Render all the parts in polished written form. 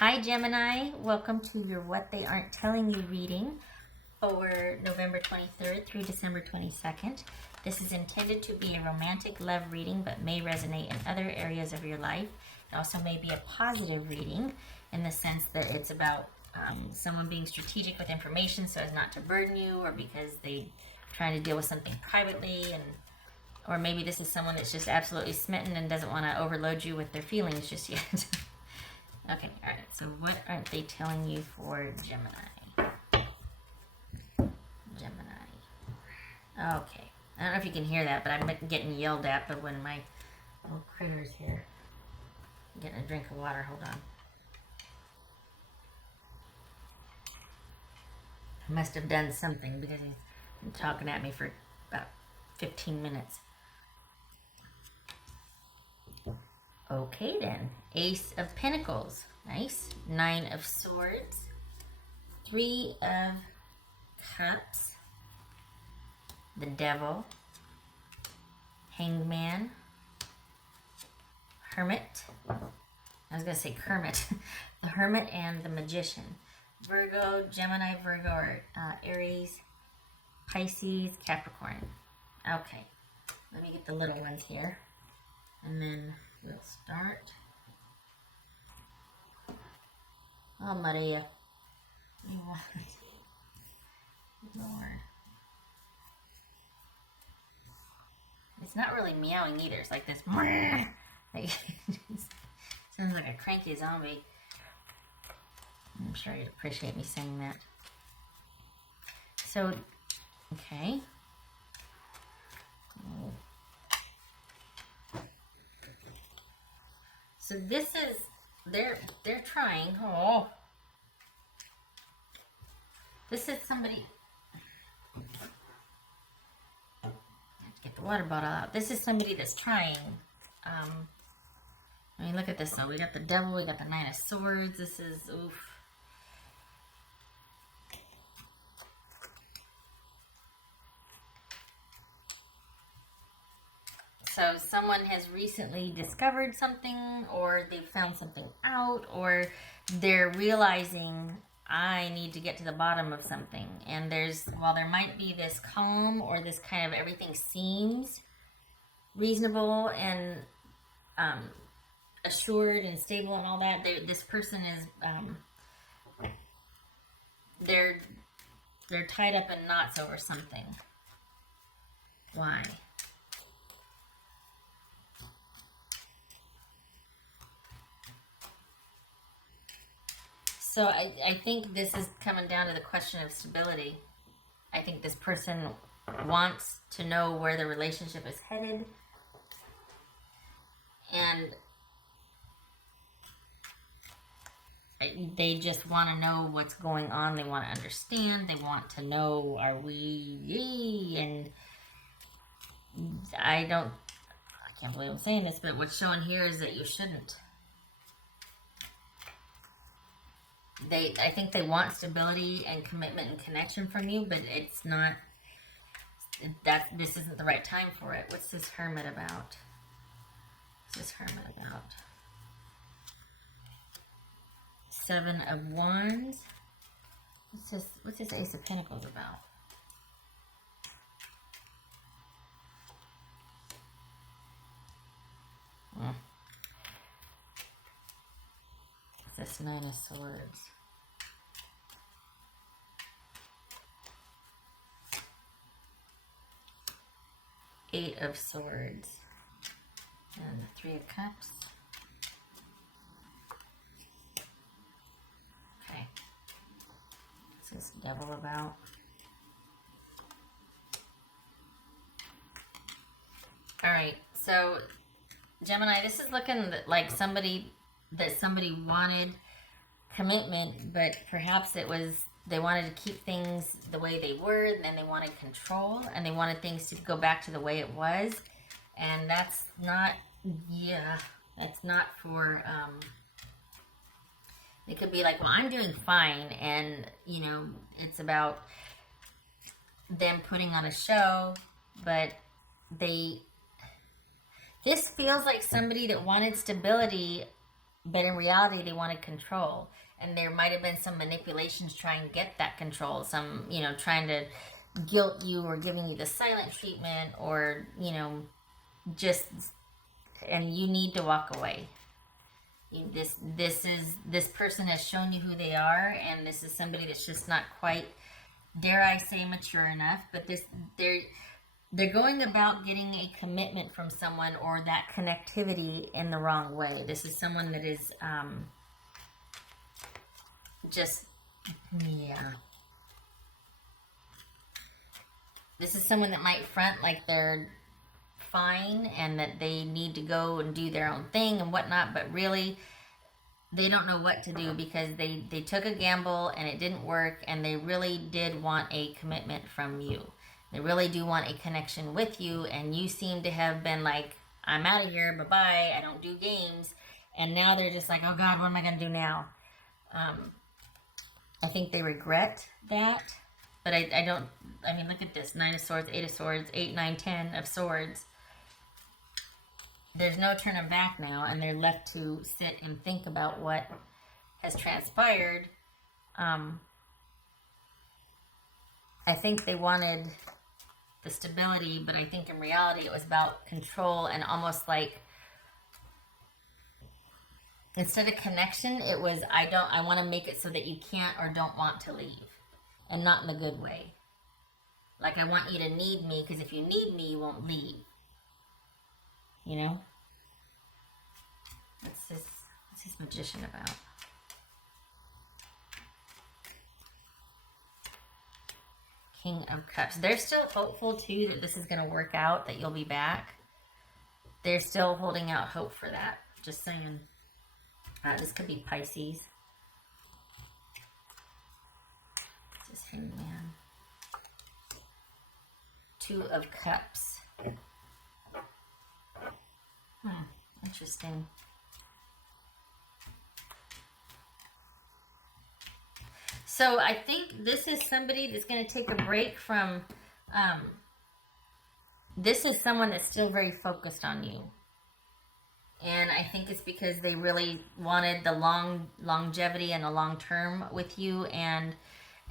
Hi Gemini, welcome to your What They Aren't Telling You reading for November 23rd through December 22nd. This is intended to be a romantic love reading but may resonate in other areas of your life. It also may be a positive reading in the sense that it's about someone being strategic with information so as not to burden you, or because they're trying to deal with something privately, or maybe this is someone that's just absolutely smitten and doesn't want to overload you with their feelings just yet. Okay, alright, so what aren't they telling you for Gemini? Gemini. Okay, I don't know if you can hear that, but I'm getting yelled at by one of my little critters here. I'm getting a drink of water, hold on. I must have done something because he's been talking at me for about 15 minutes. Okay then, Ace of Pentacles, nice. 9 of Swords, 3 of Cups, the Devil, Hanged Man, Hermit, I was going to say Kermit, the Hermit and the Magician. Virgo, Gemini, Virgo, or Aries, Pisces, Capricorn. Okay, let me get the little ones here, and then we'll start. Oh, Maria. Lord. It's not really meowing either. It's like this. Like, sounds like a cranky zombie. I'm sure you'd appreciate me saying that. So, okay. So this is, they're trying, this is somebody, I have to get the water bottle out. This is somebody that's trying, I mean, look at this though. We got the Devil, we got the 9 of Swords. This is, oof. So someone has recently discovered something, or they've found something out, or they're realizing I need to get to the bottom of something. And while there might be this calm, or this kind of everything seems reasonable and assured and stable and all that, this person is they're tied up in knots over something. Why? So I think this is coming down to the question of stability. I think this person wants to know where the relationship is headed. And they just want to know what's going on. They want to understand. They want to know, are we... And I can't believe I'm saying this, but what's shown here is that you shouldn't. I think they want stability and commitment and connection from you, but it's not, this isn't the right time for it. What's this Hermit about? What's this Hermit about? 7 of Wands. What's this Ace of Pentacles about? What's this 9 of Swords? Eight of Swords and the 3 of Cups. Okay. What's this Devil about? Alright, so Gemini, this is looking like somebody wanted commitment, but perhaps it was they wanted to keep things the way they were, and then they wanted control, and they wanted things to go back to the way it was. And that's not, that's not for, it could be like, well, I'm doing fine, and, you know, it's about them putting on a show, but this feels like somebody that wanted stability but in reality they wanted control, and there might have been some manipulations trying to get that control, some, you know, trying to guilt you or giving you the silent treatment, or, you know, just, and you need to walk away. This person has shown you who they are, and this is somebody that's just not quite, dare I say, mature enough. But they're going about getting a commitment from someone or that connectivity in the wrong way. This is someone that is just, yeah. This is someone that might front like they're fine and that they need to go and do their own thing and whatnot, but really they don't know what to do, because they took a gamble and it didn't work, and they really did want a commitment from you. They really do want a connection with you, and you seem to have been like, I'm out of here, bye-bye, I don't do games. And now they're just like, oh God, what am I going to do now? I think they regret that, but I don't, I mean, look at this, 9 of Swords, 8 of Swords, 8, 9, 10 of Swords. There's no turning back now, and they're left to sit and think about what has transpired. I think they wanted the stability, but I think in reality it was about control, and almost like, instead of connection, it was, I want to make it so that you can't or don't want to leave, and not in the good way. Like, I want you to need me, because if you need me, you won't leave. You know? What's this Magician about? King of Cups. They're still hopeful, too, that this is going to work out, that you'll be back. They're still holding out hope for that. Just saying. This could be Pisces. This is Hangman. 2 of Cups. Interesting. So I think this is somebody that's going to take a break from, this is someone that's still very focused on you. And I think it's because they really wanted the longevity and the long term with you, and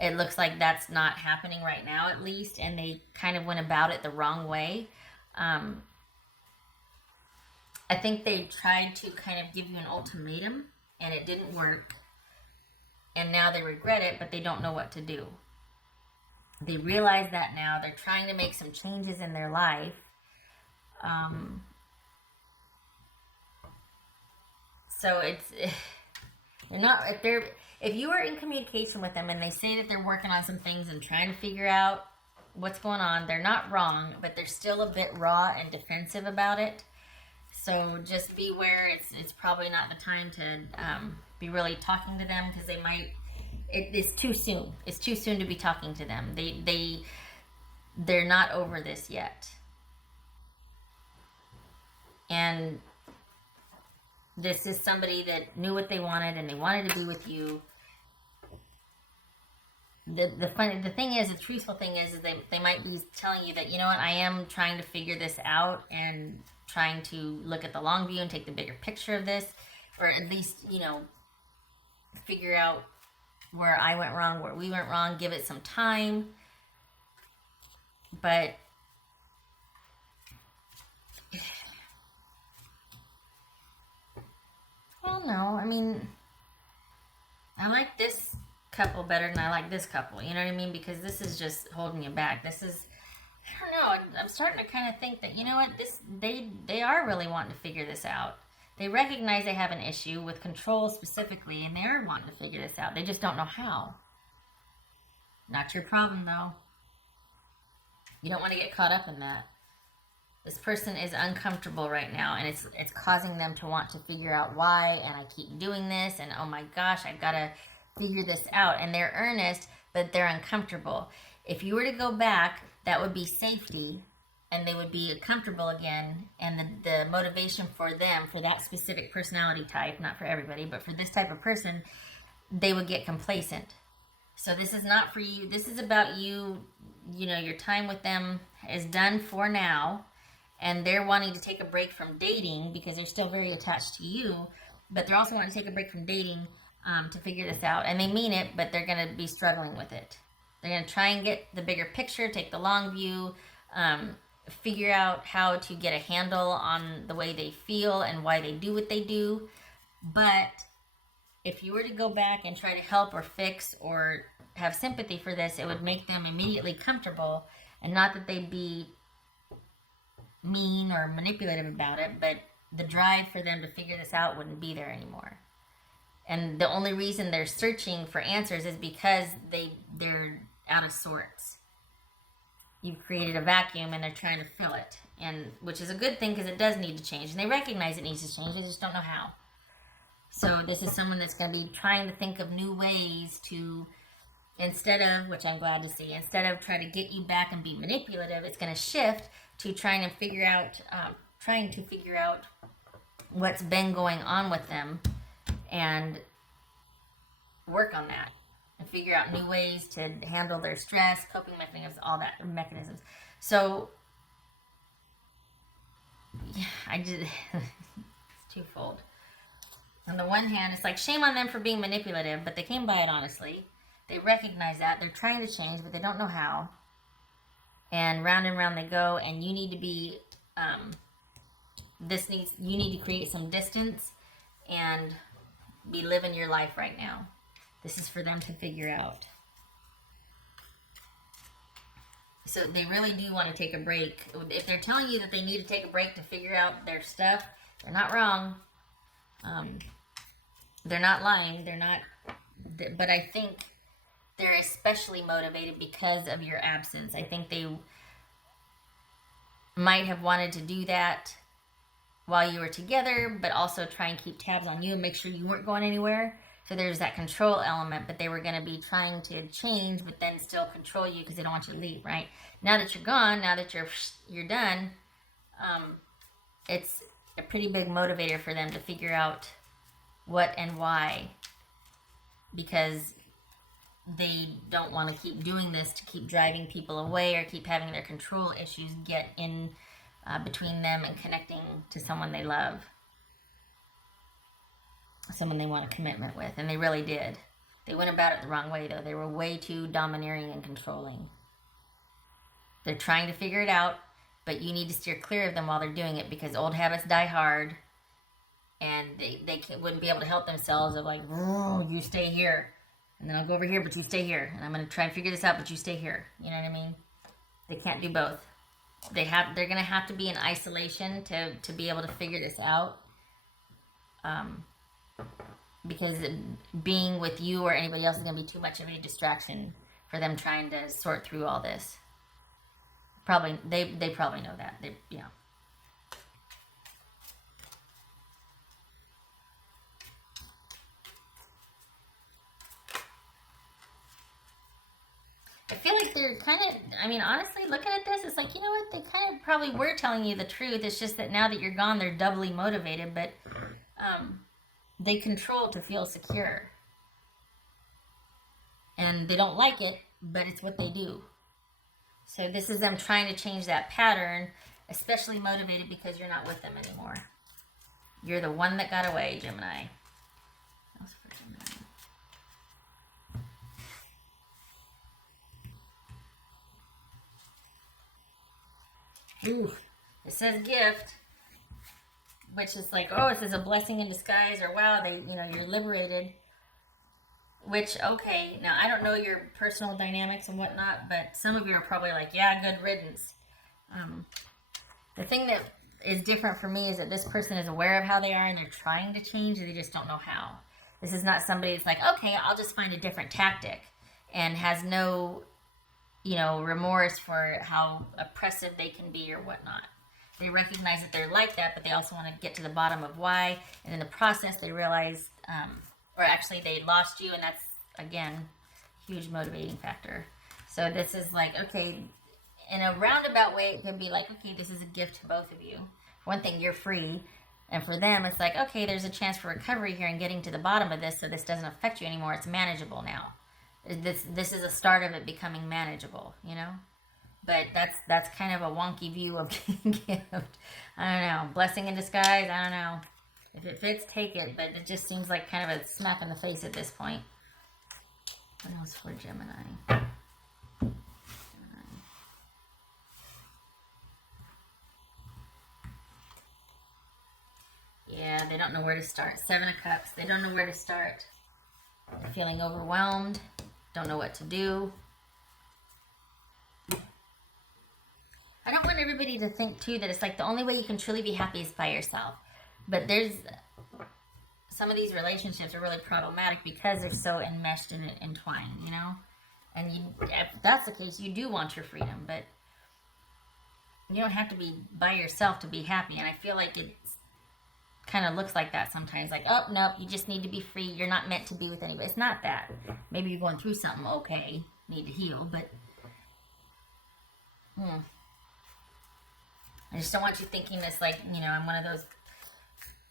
it looks like that's not happening right now, at least, and they kind of went about it the wrong way. I think they tried to kind of give you an ultimatum, and it didn't work. And now they regret it, but they don't know what to do. They realize that now. They're trying to make some changes in their life. So they're not, if you are in communication with them and they say that they're working on some things and trying to figure out what's going on, they're not wrong, but they're still a bit raw and defensive about it. So just beware. It's probably not the time to be really talking to them, because they might, it's too soon. It's too soon to be talking to them. They're not over this yet. And this is somebody that knew what they wanted, and they wanted to be with you. The thing is, the truthful thing is they might be telling you that, you know what, I am trying to figure this out, and trying to look at the long view and take the bigger picture of this, or at least, you know, figure out where I went wrong, where we went wrong, give it some time. But well, no, I mean, I like this couple better than I like this couple, you know what I mean? Because this is just holding you back. This is, I don't know, I'm starting to kind of think that, you know what, they are really wanting to figure this out. They recognize they have an issue with control specifically, and they are wanting to figure this out. They just don't know how. Not your problem, though. You don't want to get caught up in that. This person is uncomfortable right now, and it's causing them to want to figure out why, and I keep doing this, and oh my gosh, I've got to figure this out. And they're earnest, but they're uncomfortable. If you were to go back, that would be safety, and they would be comfortable again, and the motivation for them, for that specific personality type, not for everybody, but for this type of person, they would get complacent. So this is not for you. This is about you. You know, your time with them is done for now, and they're wanting to take a break from dating because they're still very attached to you. but they're also wanting to take a break from dating to figure this out. And they mean it, but they're going to be struggling with it. They're going to try and get the bigger picture, take the long view, figure out how to get a handle on the way they feel and why they do what they do. But if you were to go back and try to help or fix or have sympathy for this, it would make them immediately comfortable. And not that they'd be mean or manipulative about it, but the drive for them to figure this out wouldn't be there anymore. And the only reason they're searching for answers is because they're out of sorts. You've created a vacuum and they're trying to fill it, and which is a good thing because it does need to change, and they recognize it needs to change. They just don't know how. So this is someone that's going to be trying to think of new ways to, instead of, which I'm glad to see, instead of trying to get you back and be manipulative, it's going to shift to trying to figure out what's been going on with them and work on that and figure out new ways to handle their stress, coping mechanisms, all that mechanisms. So yeah, it's twofold. On the one hand, it's like shame on them for being manipulative, but they came by it honestly. They recognize that. They're trying to change, but they don't know how. And round they go, and you need to be, you need to create some distance and be living your life right now. This is for them to figure out. So they really do want to take a break. If they're telling you that they need to take a break to figure out their stuff, they're not wrong. They're not lying. They're not, but I think they're especially motivated because of your absence. I think they might have wanted to do that while you were together, but also try and keep tabs on you and make sure you weren't going anywhere. So there's that control element, but they were going to be trying to change, but then still control you because they don't want you to leave, right? Now that you're gone, now that you're done, it's a pretty big motivator for them to figure out what and why, because they don't want to keep doing this to keep driving people away or keep having their control issues get in between them and connecting to someone they love, someone they want a commitment with. And they really did. They went about it the wrong way, though. They were way too domineering and controlling. They're trying to figure it out, but you need to steer clear of them while they're doing it, because old habits die hard, and they wouldn't be able to help themselves of like, oh, you stay here, and then I'll go over here, but you stay here, and I'm going to try and figure this out, but you stay here. You know what I mean? They can't do both. They're going to have to be in isolation to be able to figure this out. Because being with you or anybody else is going to be too much of a distraction for them trying to sort through all this. Probably, they probably know that. I feel like they're kind of, honestly, looking at this, it's like, you know what, they kind of probably were telling you the truth. It's just that now that you're gone, they're doubly motivated, but they control to feel secure. And they don't like it, but it's what they do. So this is them trying to change that pattern, especially motivated because you're not with them anymore. You're the one that got away, Gemini. Ooh, it says gift, which is like, oh, it says a blessing in disguise, or wow, you're liberated. Which, okay, now I don't know your personal dynamics and whatnot, but some of you are probably like, yeah, good riddance. The thing that is different for me is that this person is aware of how they are and they're trying to change, and they just don't know how. This is not somebody that's like, okay, I'll just find a different tactic, and has no, remorse for how oppressive they can be or whatnot. They recognize that they're like that, but they also want to get to the bottom of why, and in the process they realize, or actually they lost you, and that's, again, huge motivating factor. So this is like, okay, in a roundabout way, it can be like, okay, this is a gift to both of you. One thing, you're free, and for them, it's like, okay, there's a chance for recovery here and getting to the bottom of this, so this doesn't affect you anymore. It's manageable now. This is a start of it becoming manageable, But that's kind of a wonky view of gift. I don't know. Blessing in disguise, I don't know. If it fits, take it, but it just seems like kind of a smack in the face at this point. What else for Gemini? Yeah, they don't know where to start. 7 of Cups. They don't know where to start. They're feeling overwhelmed. Don't know what to do. I don't want everybody to think, too, that it's like the only way you can truly be happy is by yourself. But there's... Some of these relationships are really problematic because they're so enmeshed and entwined, you know? And if that's the case, you do want your freedom, but you don't have to be by yourself to be happy. And I feel like it kind of looks like that sometimes. Like, oh, nope, you just need to be free. You're not meant to be with anybody. It's not that. Maybe you're going through something. Okay, need to heal, but... I just don't want you thinking this like, you know, I'm one of those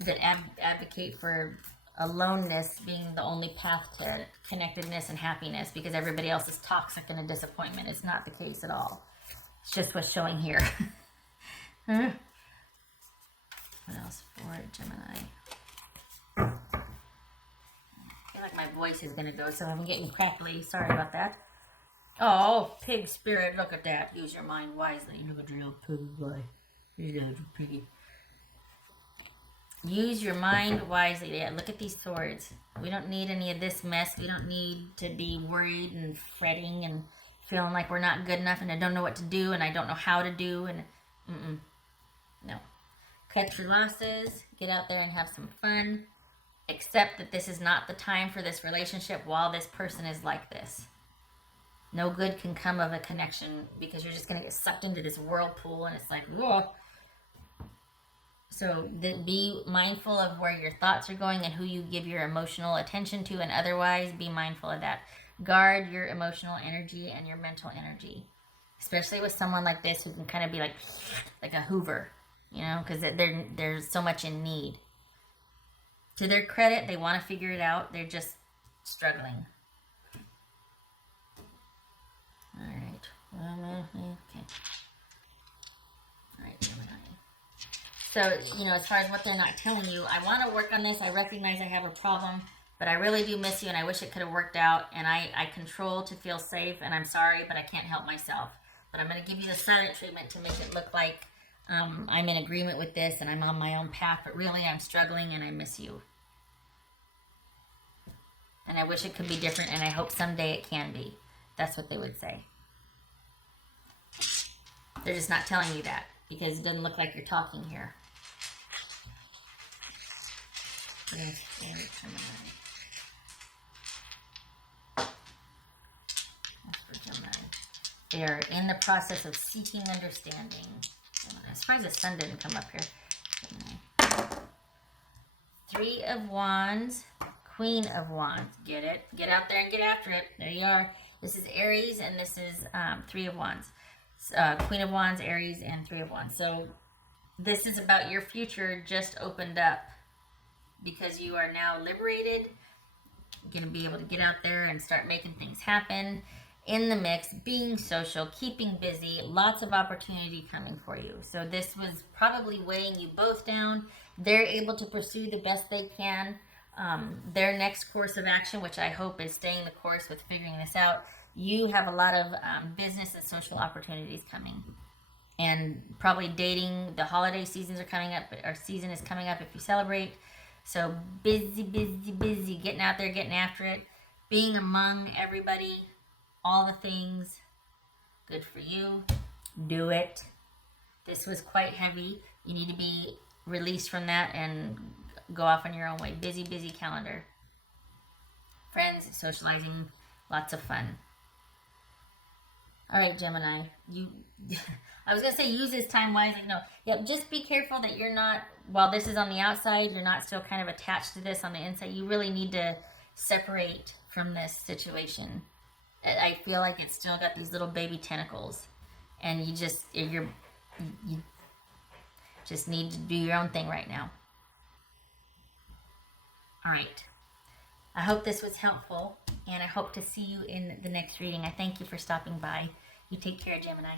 that advocate for aloneness being the only path to connectedness and happiness because everybody else is toxic and a disappointment. It's not the case at all. It's just what's showing here. What else for Gemini? I feel like my voice is going to go, so I'm getting crackly. Sorry about that. Oh, pig spirit, look at that. Use your mind wisely. Look at your little pig boy. You're a piggy. Use your mind wisely. Yeah, look at these swords. We don't need any of this mess. We don't need to be worried and fretting and feeling like we're not good enough and I don't know what to do and I don't know how to do. And no. Cut your losses. Get out there and have some fun. Accept that this is not the time for this relationship while this person is like this. No good can come of a connection because you're just going to get sucked into this whirlpool and it's like, whoa. So be mindful of where your thoughts are going and who you give your emotional attention to, and otherwise be mindful of that. Guard your emotional energy and your mental energy, especially with someone like this who can kind of be like a Hoover, you know, because they're so much in need. To their credit, they want to figure it out. They're just struggling. All right. Okay. All right, Gemini. So, you know, as far as what they're not telling you, I want to work on this. I recognize I have a problem, but I really do miss you, and I wish it could have worked out. And I control to feel safe, and I'm sorry, but I can't help myself. But I'm going to give you the silent treatment to make it look like I'm in agreement with this, and I'm on my own path. But really, I'm struggling, and I miss you. And I wish it could be different, and I hope someday it can be. That's what they would say. They're just not telling you that because it doesn't look like you're talking here. Yes, for Gemini. They are in the process of seeking understanding. I'm surprised the sun didn't come up here. Gemini. 3 of Wands, Queen of Wands. Get it? Get out there and get after it. There you are. This is Aries, and this is 3 of Wands. Queen of Wands, Aries, and 3 of Wands. So this is about your future just opened up because you are now liberated. You're going to be able to get out there and start making things happen in the mix, being social, keeping busy, lots of opportunity coming for you. So this was probably weighing you both down. They're able to pursue the best they can. Their next course of action, which I hope is staying the course with figuring this out. You have a lot of business and social opportunities coming. And probably dating, the holiday seasons are coming up, or season is coming up if you celebrate. So busy, busy, busy, getting out there, getting after it, being among everybody, all the things. Good for you. Do it. This was quite heavy. You need to be released from that and go off on your own way. Busy, busy calendar. Friends, socializing, lots of fun. All right, Gemini. I was going to say use this time wisely. No. Yep, just be careful that you're not, while this is on the outside, you're not still kind of attached to this on the inside. You really need to separate from this situation. I feel like it's still got these little baby tentacles. And you just need to do your own thing right now. All right. I hope this was helpful, and I hope to see you in the next reading. I thank you for stopping by. You take care, Gemini.